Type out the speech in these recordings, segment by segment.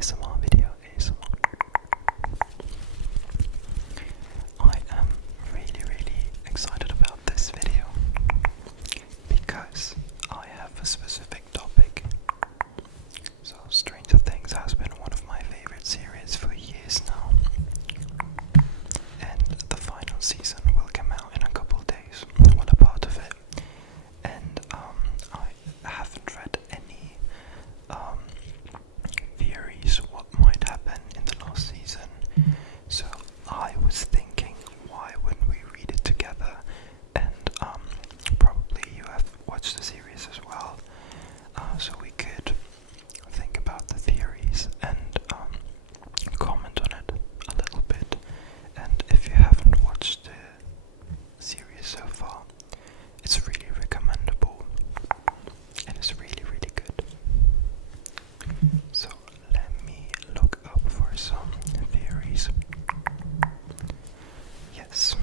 ASMR video. I am really excited about this video because I have a specific topic. So Stranger Things has been one of my favorite series for years now, and the final season will come out in a couple days, well, a part of it, and I haven't read any theories what might happen in the last season, so I was thinking, why wouldn't we read it together? And probably you have watched the series as well, so we could think about the theories and comment on it a little bit. And if you haven't watched the series so far, it's really recommendable and it's really good. So let me look up for some theories. Yes.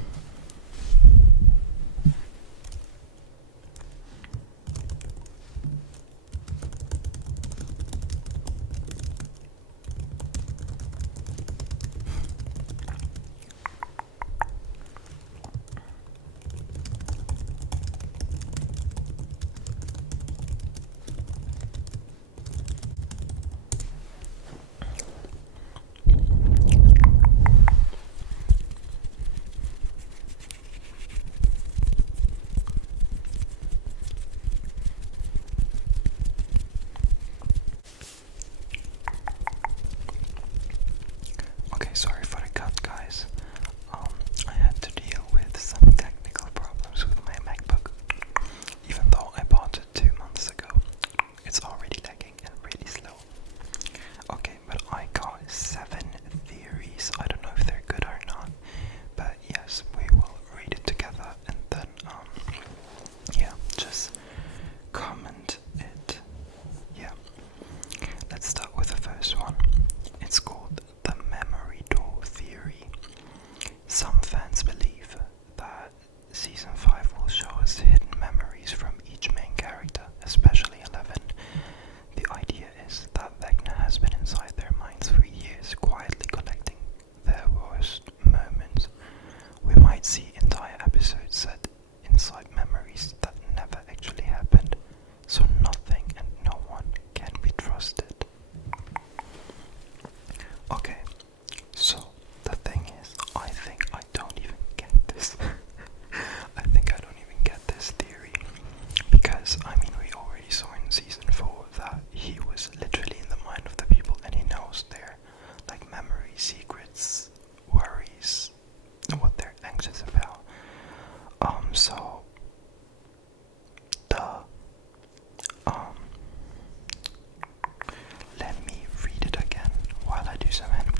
Okay, sorry for the cut, guys. I had to deal with some technical problems with my MacBook. Even though I bought it 2 months ago, it's already lagging and really slow. Okay, but I got 7 theories. I don't know if they're good or not, but yes, we will read it together and then, yeah, just comment it. Yeah. Let's start with the first one. It's called the memory door theory. Some fans believe that season 5 will show us hidden memories from each main character, especially 11. The idea is that Vecna has been inside their minds for years, quietly collecting their worst moments. We might see entire episodes set inside memories that never actually happened, so nothing and no one can be trusted. Okay, so the thing is, I think I don't even get this. I think I don't even get this theory, because I mean, we already saw in season 4 that he was literally in the mind of the people and he knows their like memory, secrets, worries, what they're anxious about. So let me read it again while I do some hand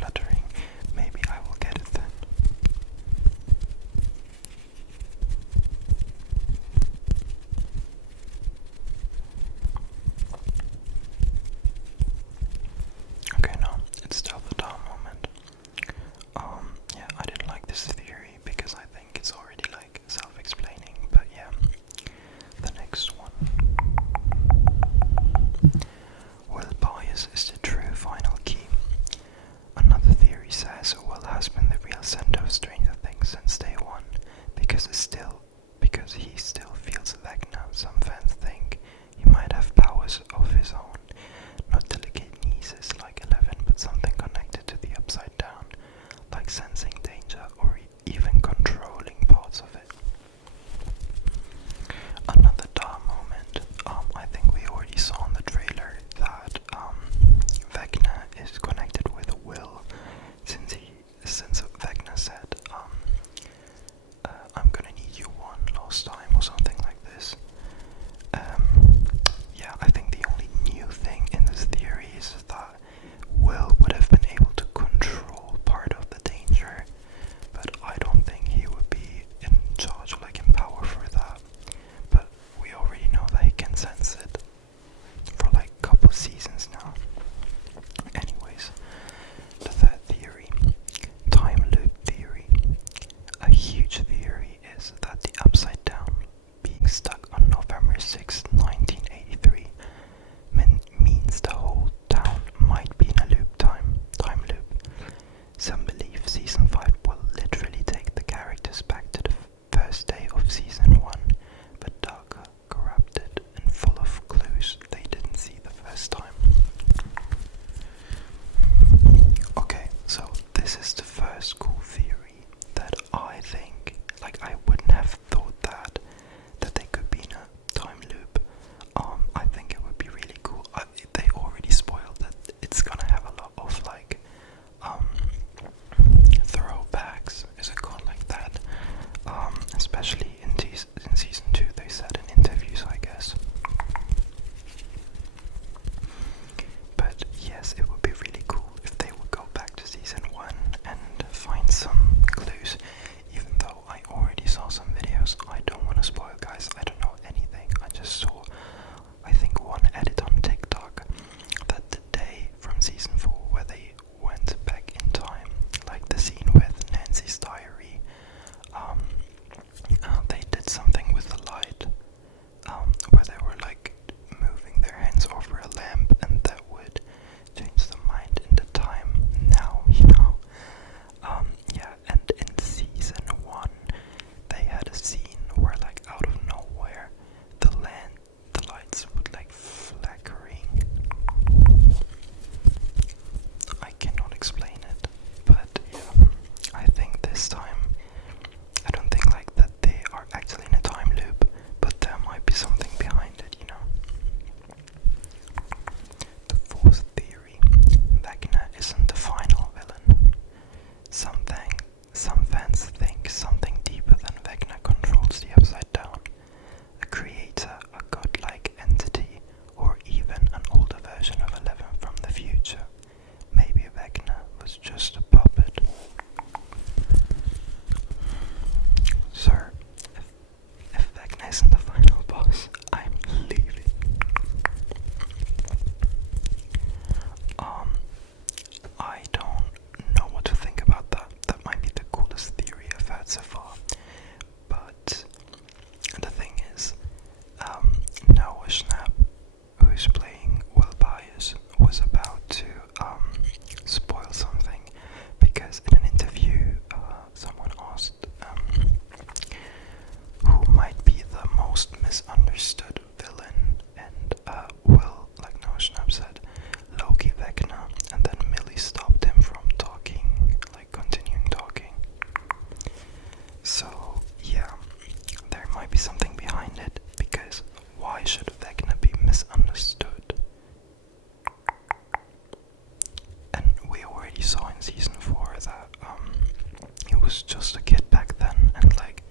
was just a kid back then, and like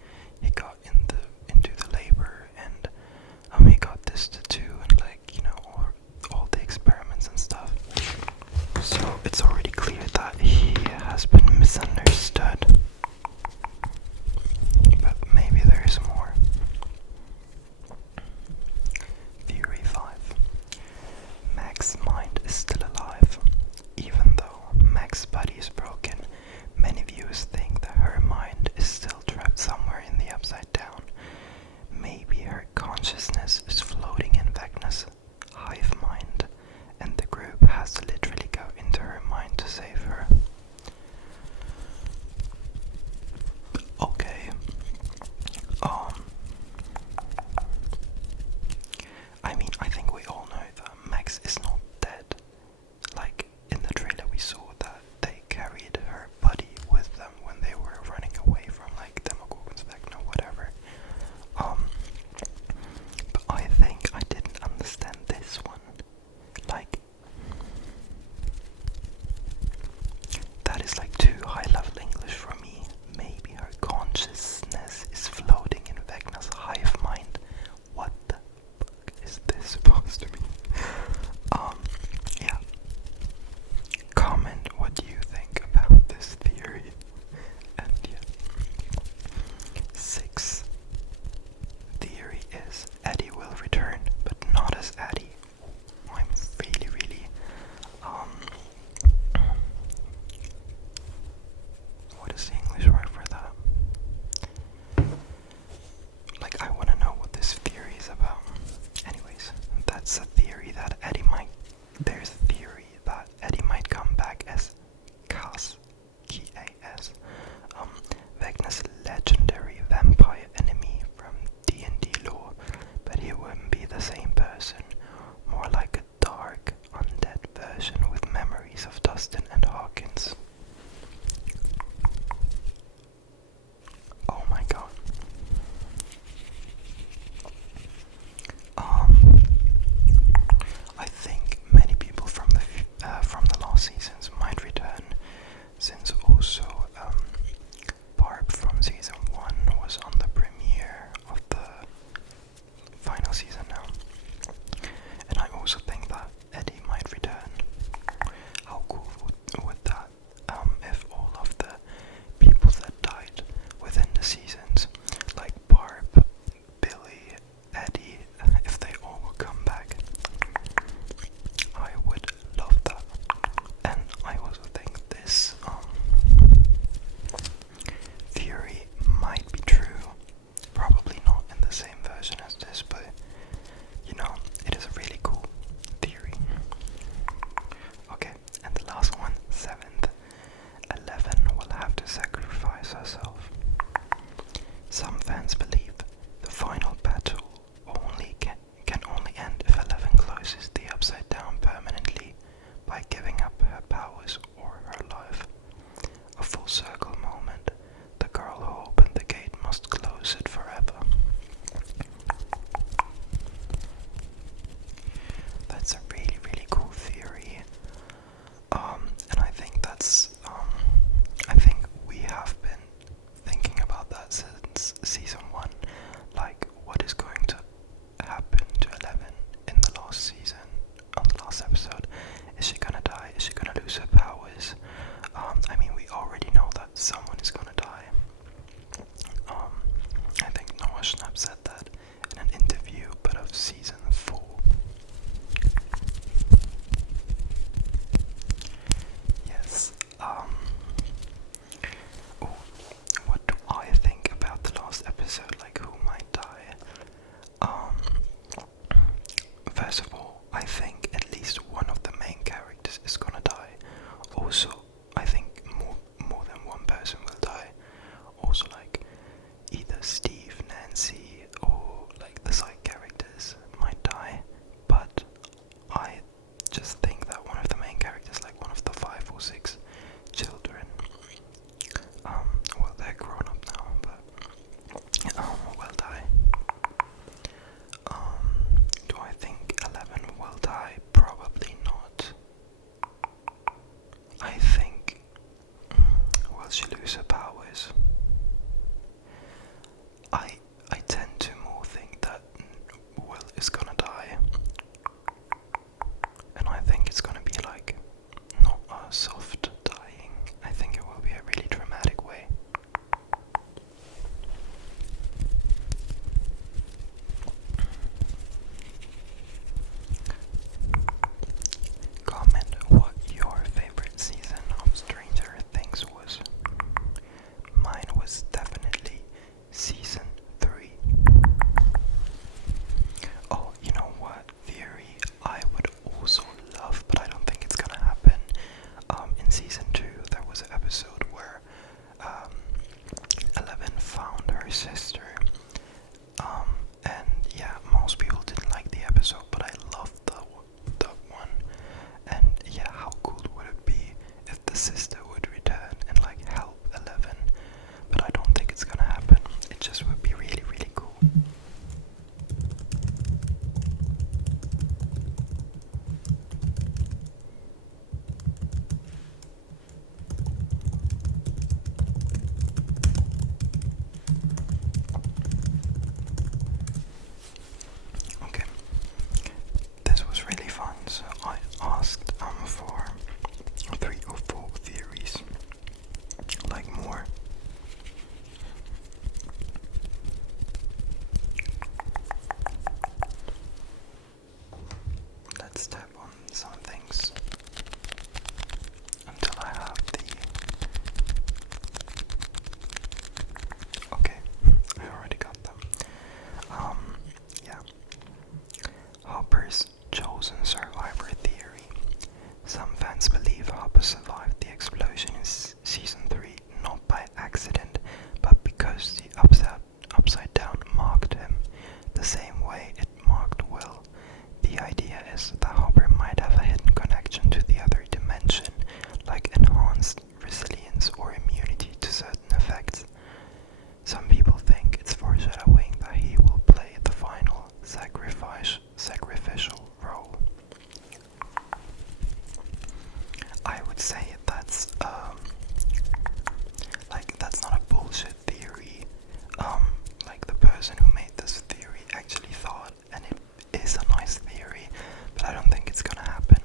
he got into the labor, and he got this tattoo, and like, you know, all the experiments and stuff. So it's already clear that he has been misunderstood. But maybe there is more. Theory 5. Meg's mind is still alive. Even though Meg's body is broken, many viewers think that her mind is still trapped somewhere in the Upside Down. Maybe her consciousness is floating in Vecna's hive mind, and the group has to literally go into her mind to save her. Okay. I mean, I think we all know that Max is not dead. Like, in the trailer we saw that they carried her body with them when they were running away from, like, Demogorgons, Vecna, whatever. But I think I didn't understand this one. Like, that is like too high-level English for me. Maybe her consciousness is floating in Vecna's hive mind. What the fuck is this supposed to mean? Yeah. Comment what you think about this theory. And yeah. 6th theory is Eddie will return, but not as Eddie. I'm really, what is the English word for that? Like, I want to know what this theory is about. Anyways, that's a theory that there's a theory that Eddie might come back as Cas, K-A-S, Vecna's legendary vampire enemy from D&D lore, but he wouldn't be the same person, more like a dark, undead version with memories of Dustin and Hawkins. Oh my god. I think many people from the last seasons might return, since also Barb from season 1 was on the premiere of the final season now. And I also think that Eddie might return. How cool would that if all of the people that died within the seasons, like Barb, Billy, Eddie, if they all will come back? I would love that. And I also think this theory might be true. Probably not in the same version as this, but you know, it is a really cool theory. Okay, and the last one, 7th. 11 will have to sacrifice herself. Some fans believe the final battle can only end if 11 closes the Upside Down permanently by giving up her powers or her life. A full circle moment. The girl who opened the gate must close it forever. That's a really, really cool theory. And I think I think we have been thinking about that since season 1. Like, what is going to happen to 11 in the last season, on the last episode? Is she gonna die? Is she gonna lose her powers? I would say that's not a bullshit theory. Like the person who made this theory actually thought, and it is a nice theory, but I don't think it's gonna happen.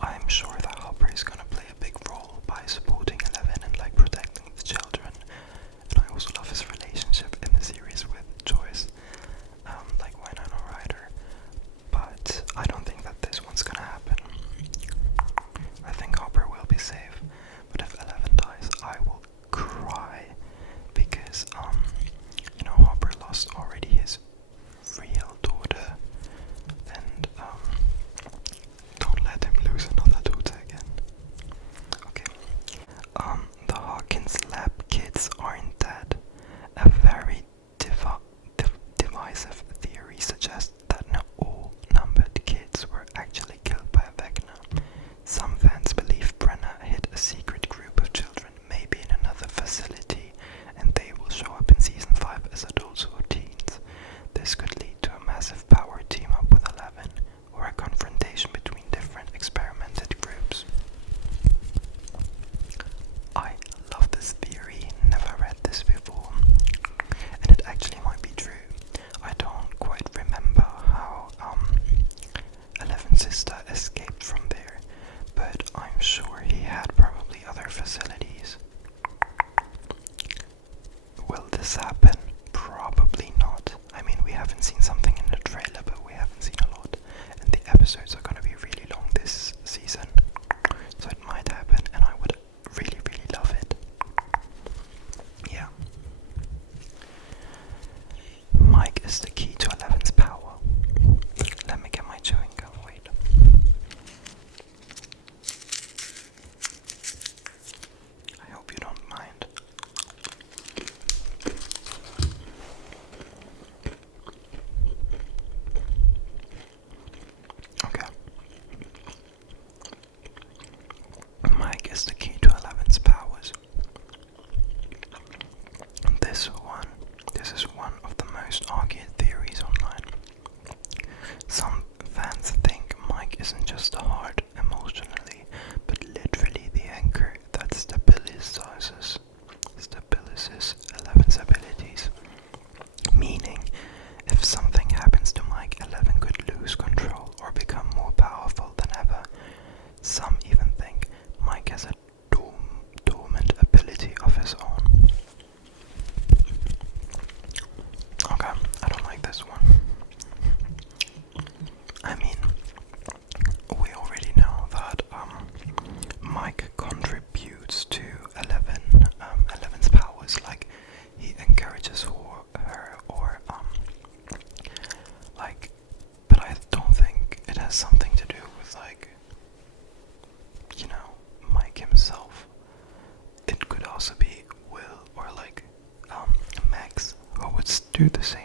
I'm sure that Hopper is gonna play a big role by supporting Eleven and like protecting the children, and I also love his relationship in the series with Joyce, like Winona Ryder. But I don't think that this one's gonna happen. I think Hopper will be safe, but if Eleven dies, I will cry because Hopper lost already his real daughter, and don't let him lose another daughter again. Okay. The Hawkins lab kids aren't dead. A very divisive theory suggests that not all numbered kids were actually killed by Vecna. Some fans believe Brenna hid a secret group of children, maybe in another facility, and they will show up in season 5 as adults or teens. This could lead to a massive power team up with Eleven, or a confrontation between different experimented groups. I love this theory, never read this before, and it actually might be true. I don't quite remember how Eleven's sister escaped from there, but I'm sure he had probably other facilities. Will this happen? Probably not. I mean, we haven't seen something in the trailer, but we haven't seen a lot, and the episodes are gonna be really long this season, so it might happen, and I would really, really love it. Yeah. Mike is the key to Eleven's power. Let me get my chewing gum, wait. I hope you don't mind. Okay. Mike is the key to Eleven's powers. This is one of the most argued theories online. Some fans think Mike isn't just a heart emotionally, but literally the anchor that stabilizes Eleven's abilities. Meaning, if something happens to Mike, Eleven could lose control or become more powerful than ever. Some even think Mike has a dormant ability of his own. Okay, I don't like this one. I mean, we already know that Mike contributes to Eleven's powers, like he encourages her or like, but I don't think it has something to do with like, Mike himself. It could also be Will or like Max who would do the same